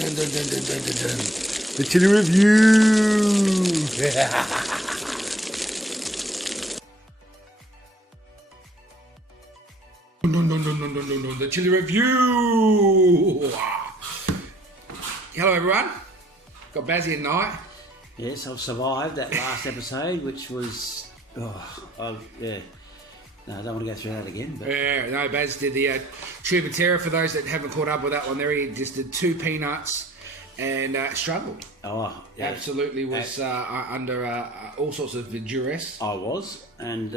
The chili review. The chili review. Hello everyone. Got Bazzy at night. Yes, I've survived that last episode, which was, yeah. No, I don't want to go through that again. But. Yeah, no, Bazz did the tuba terror. For those that haven't caught up with that one, there he just did 2 peanuts and struggled. Oh, yeah. Absolutely was under all sorts of duress. I was, and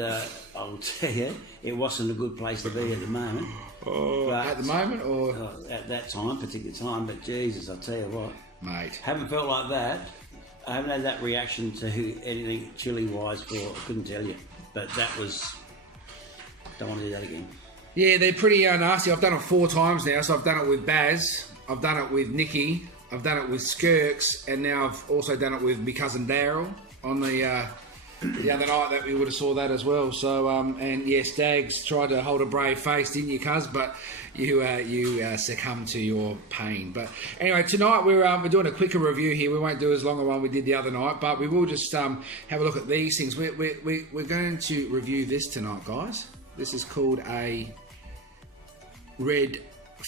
I'll tell you, it wasn't a good place to be at the moment. At the moment, or at that time, particular time. But Jesus, I'll tell you what, mate, haven't felt like that. I haven't had that reaction to anything chili-wise for, I couldn't tell you. But that was, don't want to do that again. Yeah, they're pretty nasty. I've done it 4 times now. So I've done it with Bazz, I've done it with Nikki, I've done it with Skirks, and now I've also done it with my cousin Daryl on the other night that we would have saw that as well. So, and yes, Stags tried to hold a brave face, didn't you, cuz? But you succumbed to your pain. But anyway, tonight we're doing a quicker review here. We won't do as long a one we did the other night, but we will just have a look at these things. We're going to review this tonight, guys. This is called a red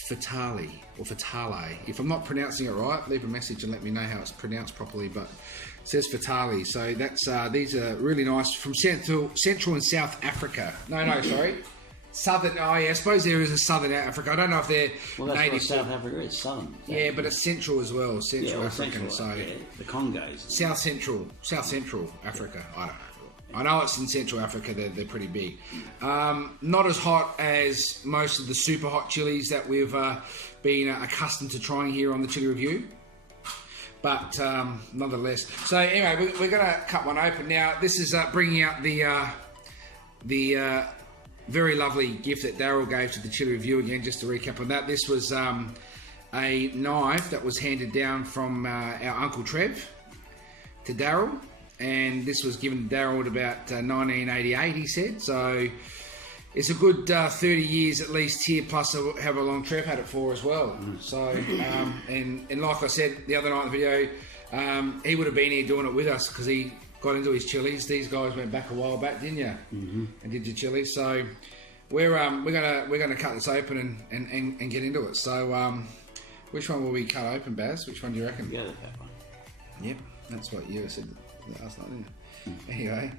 Fatalii or Fatalii. If I'm not pronouncing it right, leave a message and let me know how it's pronounced properly. But it says Fatalii. So that's these are really nice from Central and South Africa. No, sorry. Southern. Oh yeah, I suppose there is a Southern Africa. I don't know if they're native. South Africa is southern. Yeah, but it's Central as well. Central African. Central, the Congos. South Central Africa. I don't know. I know it's in Central Africa. They're pretty big. Not as hot as most of the super hot chilies that we've been accustomed to trying here on the Chili Review. But nonetheless. So anyway, we're going to cut one open. Now, this is bringing out the very lovely gift that Daryl gave to the Chili Review again, just to recap on that. This was a knife that was handed down from our Uncle Trev to Daryl. And this was given to Daryl at about 1988, he said. So it's a good 30 years at least here, plus however long Trev had it for as well. So, and like I said the other night in the video, he would have been here doing it with us because he got into his chilies. These guys went back a while back, didn't you? Mm-hmm. And did your chilies. So we're gonna cut this open and get into it. So which one will we cut open, Bazz? Which one do you reckon? Yeah, that one. Yep, that's what you said. Last night, didn't you? Anyway,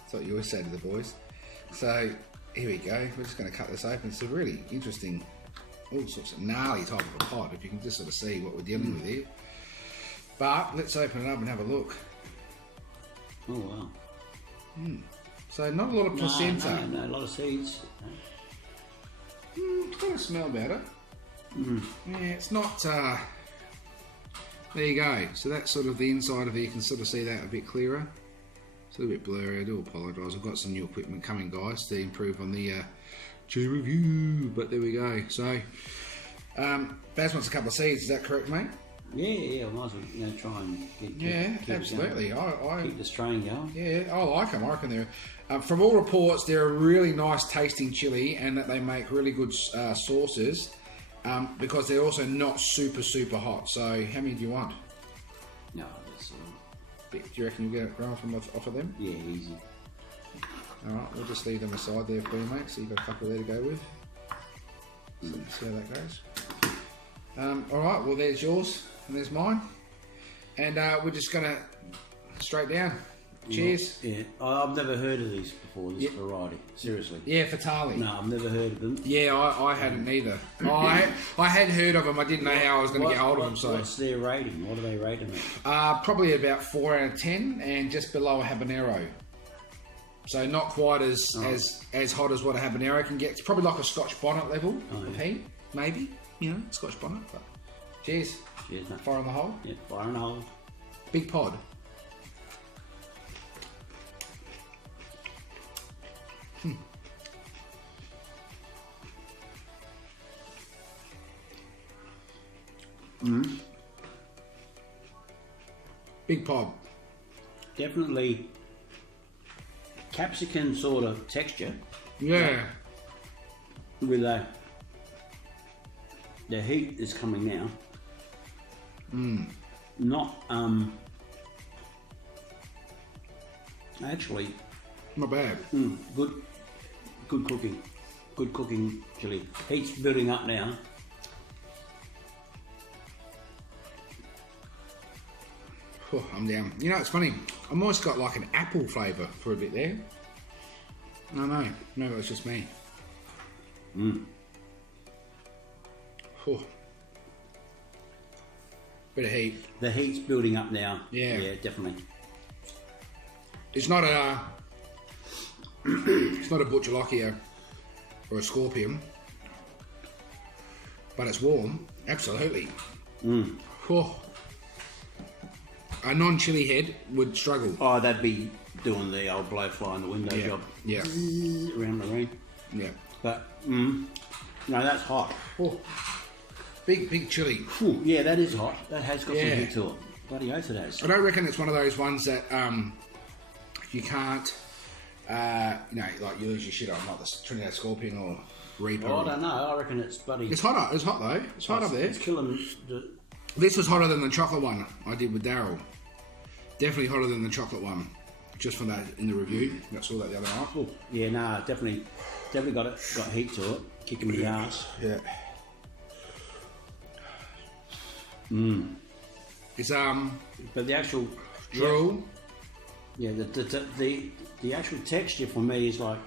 that's what you always say to the boys. So here we go. We're just going to cut this open. It's a really interesting, all sorts of gnarly type of a pot. If you can just sort of see what we're dealing with here. But let's open it up and have a look. Oh wow! So not a lot of placenta. No, a lot of seeds. It's got a smell about it. Yeah, it's not. There you go. So that's sort of the inside of it. You can sort of see that a bit clearer. It's a little bit blurry. I do apologise. I've got some new equipment coming, guys, to improve on the Chili Review. But there we go. So, Bazz wants a couple of seeds. Is that correct, mate? Yeah. I might as well try and keep absolutely. I keep the strain going. Yeah, I like them. I reckon they're. From all reports, they're a really nice tasting chili, and that they make really good sauces. Because they're also not super hot. So how many do you want? No, that's do you reckon you'll get it grown from off of them? Yeah, easy. Alright, we'll just leave them aside there for you, mate. So you've got a couple there to go with. So let's see how that goes. Alright, well there's yours and there's mine. And we're just gonna straight down. Cheers. Yeah, I've never heard of these before, this variety. Seriously. Yeah, Fatalii. No, I've never heard of them. Yeah, I hadn't either. I had heard of them. I didn't know how I was going to get hold of them. So what's their rating? What do they rate them at? Probably about 4 out of 10, and just below a habanero. So not quite as hot as what a habanero can get. It's probably like a Scotch bonnet level of heat, maybe. Scotch bonnet. But cheers. Cheers, mate. Fire on the hole. Yeah, fire on the hole. Big pod. Big pod. Definitely capsicum sort of texture. Yeah. With the heat is coming now. Not actually Not bad. good cooking chili. Heat's building up now. Oh, I'm down. You know, it's funny. I've almost got like an apple flavour for a bit there. I don't know. Maybe it's just me. Oh. Bit of heat. The heat's building up now. Yeah. Yeah, definitely. It's not a. It's not a butcherlockia or a scorpion, but it's warm. Absolutely. Oh. A non-chili head would struggle. Oh, that'd be doing the old blowfly in the window job. Yeah. Around the room. Yeah. But, no, that's hot. Oh. Big chili. Whew, yeah, that is hot. That has got some Yeah. heat to it. Bloody oath it has. I don't reckon it's one of those ones that you can't, like you lose your shit on, like the Trinidad Scorpion or Reaper. Oh, I don't know. I reckon it's bloody... It's hot. It's hot though. It's hot up there. It's killing the... This was hotter than the chocolate one I did with Daryl. Definitely hotter than the chocolate one. Just from that in the review. I saw that the other night. Oh, yeah, nah, definitely got heat to it. Kicking the ass. Yeah. It's But the actual... drool. Yeah, the actual texture for me is like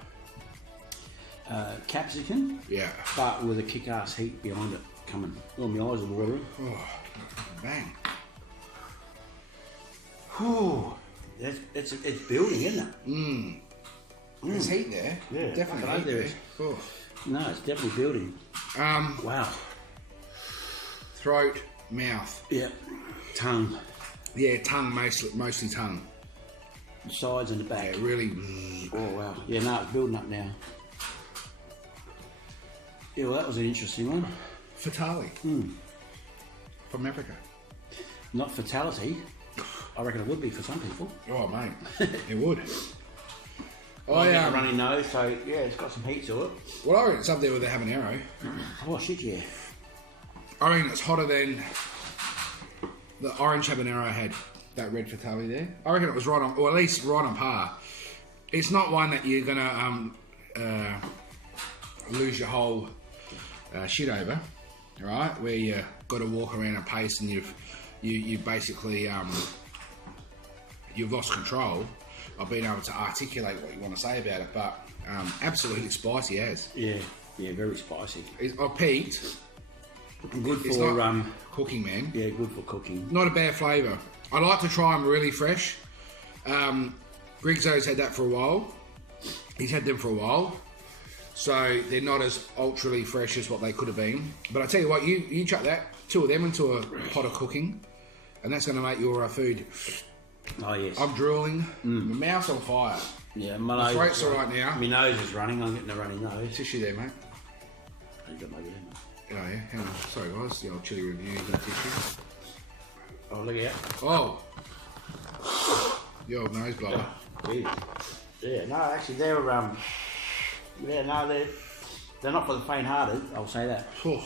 capsicum, Yeah. but with a kick-ass heat behind it coming. Oh, my eyes are watering. Oh, bang. Whew. It's building, isn't it? There's heat there. Yeah, Definitely fucking heat there there. is. Oh. No, it's definitely building. Wow. Throat, mouth. Yeah. Tongue. Yeah, tongue, mostly tongue. The sides and the back. Yeah, really. Oh, wow. Yeah, no, it's building up now. Yeah, well, that was an interesting one. Fatalii. From Africa. Not fatality. I reckon it would be for some people. Oh, mate. It would. I get a runny nose, so yeah, it's got some heat to it. Well, I reckon it's up there with the habanero. Oh, shit, yeah. I reckon it's hotter than the orange habanero I had, that red Fatalii there. I reckon it was right on, or at least right on par. It's not one that you're going to lose your whole shit over, right? Where you got to walk around a pace and you basically you've lost control of being able to articulate what you want to say about it. But absolutely spicy as. Yeah, very spicy. I peaked. Good It's for not cooking, man. yeah, good for cooking. Not a bad flavour. I like to try them really fresh. Grigzo's had that for a while. He's had them for a while. So they're not as ultra fresh as what they could have been. But I tell you what, you chuck that, 2 of them into a pot of cooking, and that's going to make your food. Oh, yes. I'm drooling. My mouth's on fire. Yeah, My throat's all right now. My nose is running. I'm getting a runny nose. Tissue there, mate. You got my hand. Oh, yeah. Hang on. Sorry, guys. The old chili review. Got tissue. Oh, look out. Oh. The old nose blower. Yeah, no, actually, they're they're not for the faint-hearted. I'll say that. Oh.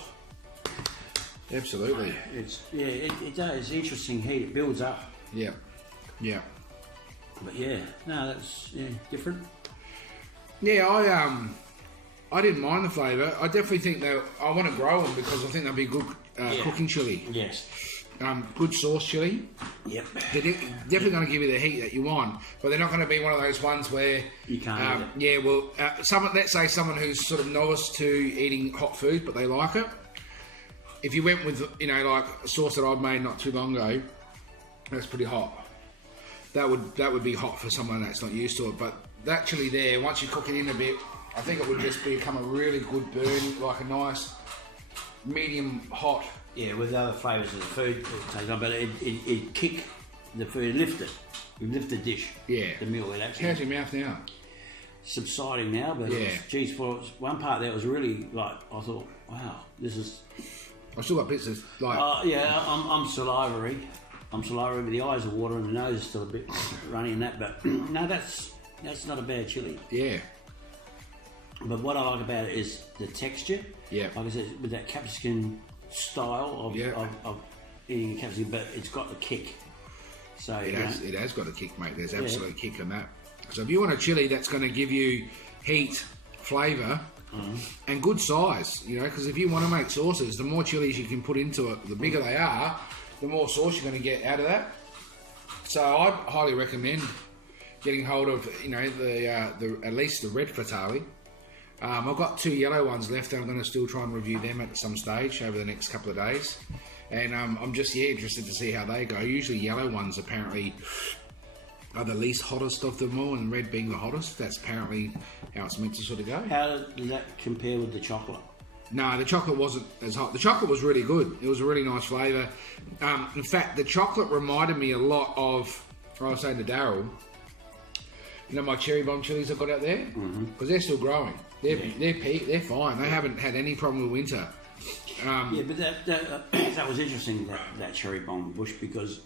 Absolutely. It does. It's interesting heat. It builds up. Yeah. Yeah. But yeah, no, that's different. Yeah, I didn't mind the flavour. I definitely think that I want to grow them because I think they'll be good cooking chili. Yes. Good sauce chili. Yep. They're definitely going to give you the heat that you want, but they're not going to be one of those ones where you can't. Yeah, well, let's say someone who's sort of novice to eating hot food, but they like it. If you went with like a sauce that I've made not too long ago, that's pretty hot. That would be hot for someone that's not used to it. But that chili there, once you cook it in a bit, I think it would just become a really good burn, like a nice medium hot. Yeah, with the other flavours of the food it takes on, but it kick the food, lift it. You lift the dish. Yeah. The meal. It actually. How's your mouth now? Subsiding now, but yeah. Geez, for one part there was really like I thought, wow, this is. I've still got bits of like. Yeah, I'm salivary. I'm salivary, but the eyes are watering, the nose is still a bit runny and that. But no, that's not a bad chili. Yeah. But what I like about it is the texture. Yeah. Like I said, with that capsicum style of eating capsicum, but it's got the kick. So It has got a kick, mate. There's absolute kick in that. So if you want a chili that's going to give you heat, flavour, and good size, because if you want to make sauces, the more chilies you can put into it, the bigger they are, the more sauce you're going to get out of that. So I'd highly recommend getting hold of, the at least the red Fatalii. I've got 2 yellow ones left, and I'm going to still try and review them at some stage over the next couple of days. And I'm just interested to see how they go. Usually yellow ones apparently are the least hottest of them all, and red being the hottest. That's apparently how it's meant to sort of go. How does that compare with the chocolate? No, the chocolate wasn't as hot. The chocolate was really good. It was a really nice flavour. In fact, the chocolate reminded me a lot of, I was saying to Daryl, my cherry bomb chilies I've got out there, because they're still growing. They're fine. They haven't had any problem with winter. But that was interesting, that cherry bomb bush, because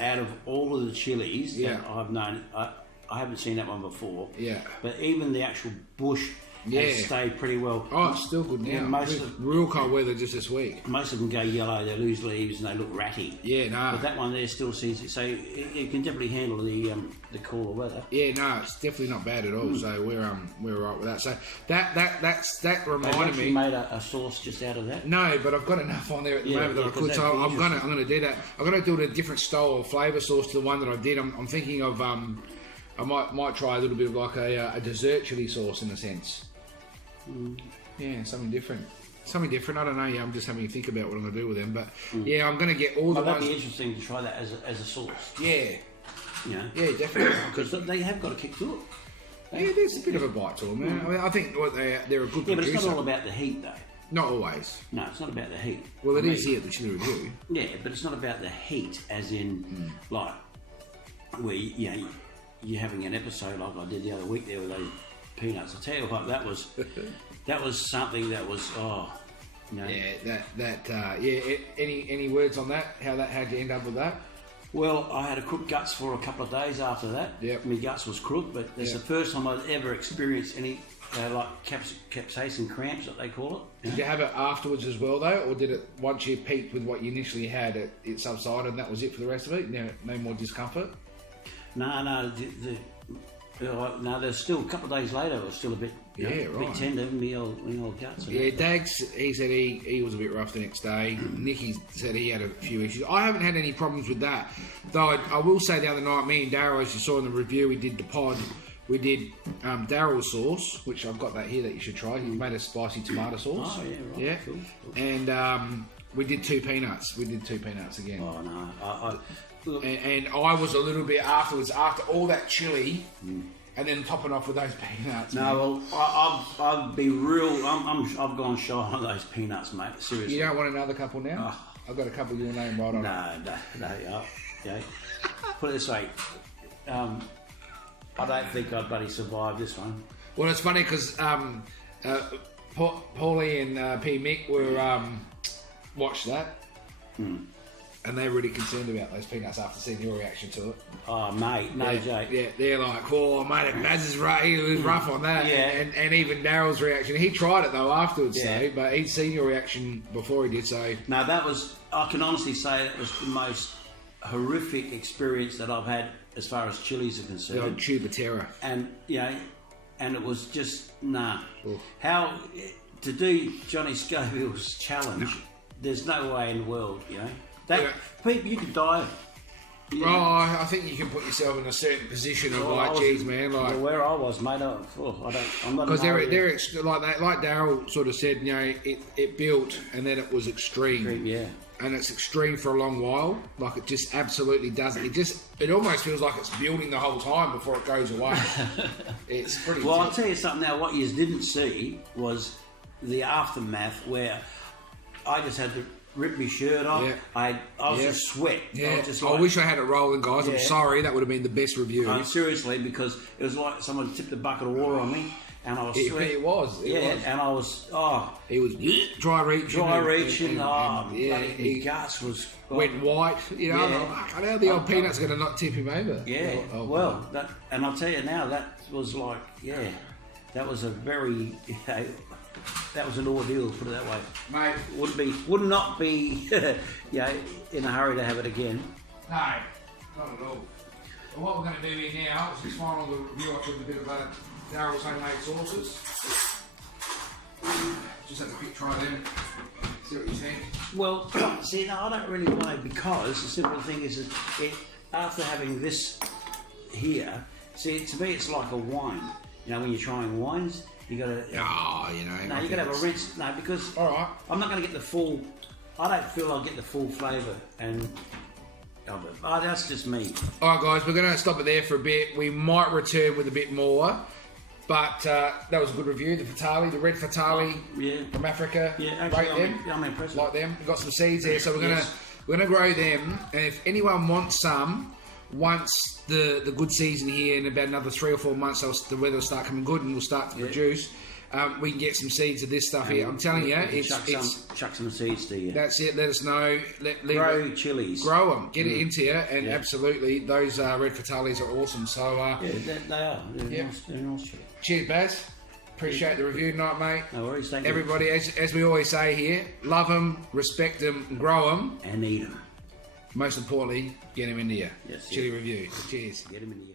out of all of the chilies that I've known, I haven't seen that one before. Yeah. But even the actual bush has stayed pretty well. Oh, it's still good now. Real cold weather just this week. Most of them go yellow, they lose leaves and they look ratty. Yeah, no. But that one there still sees it, so it can definitely handle the cooler weather. Yeah, no, it's definitely not bad at all. So we're right with that. So that reminded me. You made a sauce just out of that? No, but I've got enough on there at the moment that I could. So I'm gonna do that. I'm gonna do a different style of flavour sauce to the one that I did. I'm thinking of I might try a little bit of like a dessert chili sauce in a sense. Yeah, something different. I don't know. Yeah, I'm just having to think about what I'm going to do with them. But yeah, I'm going to get all the ones. That'd be interesting to try that as a sauce. Yeah. Yeah, definitely. Because they have got a kick to it. Yeah, there's a bit of a bite to them. Man. I mean, I think they're a good producer. Yeah, but it's not all about the heat, though. Not always. No, it's not about the heat. Well, it is here at the Chili Review. Yeah, but it's not about the heat, as in like where you're having an episode like I did the other week there with those peanuts. I tell you what, that was something that was Yeah, any words on that? How'd you end up with that? Well, I had to cook guts for a couple of days after that. Yep. My guts was cooked, but it's the first time I'd ever experienced any like capsaicin cramps, that they call it. Did you have it afterwards as well, though, or did it once you peaked with what you initially had, it subsided and that was it for the rest of it? No more discomfort. No. No, there's still a couple of days later. It was still a bit, a bit tender in my old guts. Yeah, Dags, he said he was a bit rough the next day. Nicky said he had a few issues. I haven't had any problems with that, though. I will say the other night, me and Daryl, as you saw in the review, we did the pod. We did Daryl's sauce, which I've got that here that you should try. He made a spicy tomato sauce. Oh yeah, right. Yeah, cool. And we did 2 peanuts. We did 2 peanuts again. Oh no, And I was a little bit afterwards, after all that chili, and then topping off with those peanuts. No, well, I'll be real. I've gone shy on those peanuts, mate. Seriously. You don't want another couple now? Oh. I've got a couple your name right on. No. Put it this way, I don't think I'd bloody survive this one. Well, it's funny because Paulie and P. Mick were watched that. And they're really concerned about those peanuts after seeing your reaction to it. Oh, mate, no joke. Yeah, they're like, oh, mate, Bazz is right. He was rough on that. Yeah. And even Daryl's reaction. He tried it, though, afterwards, but he'd seen your reaction before he did, so... No, I can honestly say it was the most horrific experience that I've had as far as chilies are concerned. The old tube of terror. And, and it was just, How, to do Johnny Scoville's challenge, there's no way in the world, People, you could die. I think you can put yourself in a certain position of geez, man, like where I was, mate. I'm not. Because they're like Daryl sort of said, it built and then it was extreme. And it's extreme for a long while. Like it just absolutely does. It almost feels like it's building the whole time before it goes away. It's pretty. Well, I'll tell you something now. What you didn't see was the aftermath, where I just had to rip my shirt off. I was just sweat. I wish I had it rolling, guys. I'm sorry. That would have been the best review. Seriously, because it was like someone tipped a bucket of water on me, and I was sweating. It was. And I was. He was dry reaching. His guts was went white. I know the old peanut's going to not tip him over. Yeah. And I'll tell you now, that was like, that was a very. that was an ordeal, put it that way. Mate. Would not be, in a hurry to have it again. No, not at all. Well, what we're going to do here now is just final the review off with a bit of Daryl's homemade sauces. Just have a quick try them. See what you think. Well, see, no, I don't really want to, because the simple thing is that after having this here, see, to me it's like a wine. You know, when you're trying wines, you got to. Oh, you know. No, you got to have a rinse. No, because all right, I'm not going to get the full. I don't feel I'll get the full flavour, and that's just me. All right, guys, we're going to stop it there for a bit. We might return with a bit more. But that was a good review. The Fatalii, the red Fatalii from Africa. Yeah, actually, rate them. I'm impressed. Like them. We've got some seeds there, so we're gonna grow them. And if anyone wants some, once the good season here in about another 3 or 4 months, the weather will start coming good and we'll start to produce. We can get some seeds of this stuff here. I'm telling you, chuck some seeds to you. That's it. Let us know. Grow chilies. Grow them. Get it into you, and absolutely, those red Fatalis are awesome. So they are. They're nice chilies. Cheers, Bazz. Appreciate the review tonight, mate. No worries. Thank everybody, you. as we always say here, love them, respect them, and grow them, and eat them. Most importantly, get them into you. Yes. Chili review. Cheers. Get them into you.